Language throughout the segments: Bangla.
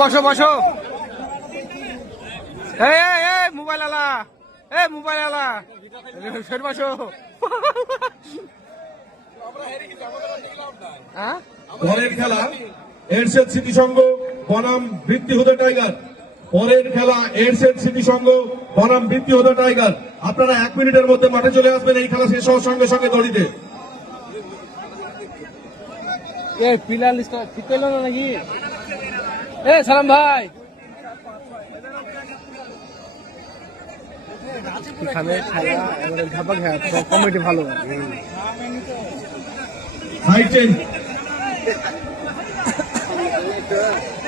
বসো বসো। মোবাইল আলা, মোবাইল আলা বসো। পরের খেলা এরশেদ স্মৃতি সংঘ বনাম বৃত্তি হুদা টাইগার। পরের খেলা এরশেদ স্মৃতি সংঘ বনাম বৃত্তি হুদা টাইগার। আপনারা 1 মিনিটের মধ্যে মাঠে চলে আসবেন এই খেলা শেষ হওয়ার সঙ্গে সঙ্গে দড়িতে। প্লেয়ার লিস্ট ঠিক করলো না নাকি? সালাম ভাই, এখানে খেলা এবারে ধাপা খেলা কমিটি ভালো।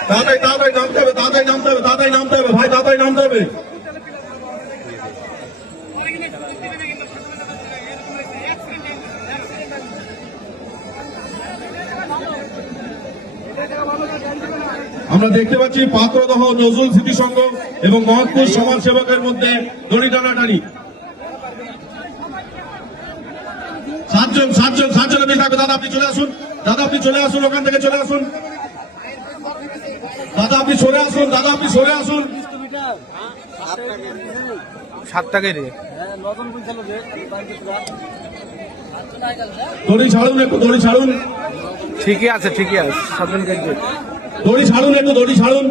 তাড়াতাড়ি নামতে হবে, তাড়াতাড়ি নামতে হবে, তাড়াতাড়ি নামতে হবে ভাই, তাড়াতাড়ি নামতে হবে। আমরা দেখতে পাচ্ছি পাত্রদহ নজরুল স্মৃতি সংঘ এবং মহৎপুর সমাজ সেবকের মধ্যে দড়ি টানাটানি। সাতজন বেশি থাকবে। দাদা আপনি চলে আসুন, দাদা আপনি চলে আসুন, ওখান থেকে চলে আসুন, দাদা আপনি সরে আসুন, দাদা আপনি সরে আসুন। 7 টাকায় রে দড়ি ছাড়ুন, একটু দড়ি ছাড়ুন। ঠিকই আছে, ঠিকই আছে। 7 জন কেজি দড়ি ছাড়ুন, একটু দড়ি ছাড়ুন।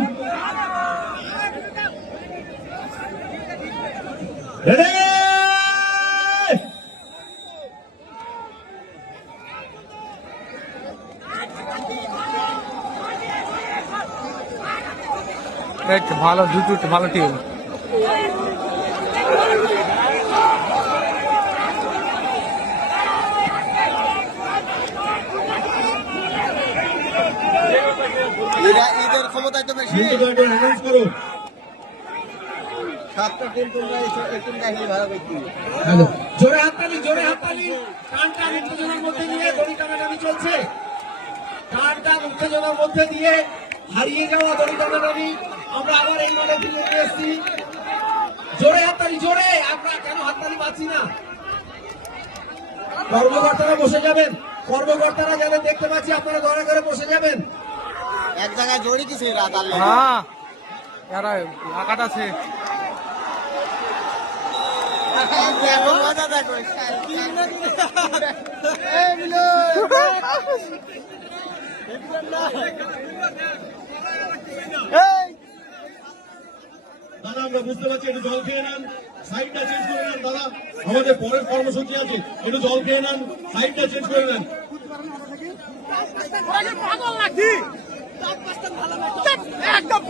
ভালো, দুটো ভালো টিম। ঈদের ক্ষমতায় তো বেশি। সাতটা টিম তোমরা একটু ভালো দেখি। জোরে হাততালি, জোরে হাততালি। টানটান উত্তেজনার মধ্যে দিয়ে দড়ি টানাটানি চলছে। টানটান উত্তেজনার মধ্যে দিয়ে হারিয়ে যাওয়া দড়ি টানাটানি আমরা আবার এই মাঠে ফিরে এসেছি। জোরে হাততালি, জোরে। আমরা কেন হাততালি পাচ্ছি না? কর্মকর্তারা বসে যাবেন, কর্মকর্তারা যাদের দেখতে পাচ্ছি আপনারা দয়া করে বসে যাবেন। এক জায়গায় জড়ি দিছে রাত আল্লাহ। হ্যাঁ, যারা লাগাত আছে। দেখো মজা দেখো। দাদা আমরা বুঝতে পারছি, একটু জল খেয়ে নেন, সাইডটা চেঞ্জ করে নেন। দাদা আমাদের পরের কর্মসূচি আছে, একটু জল খেয়ে নেন, সাইডটা চেঞ্জ করে নেন। পাগল নাকি? একদম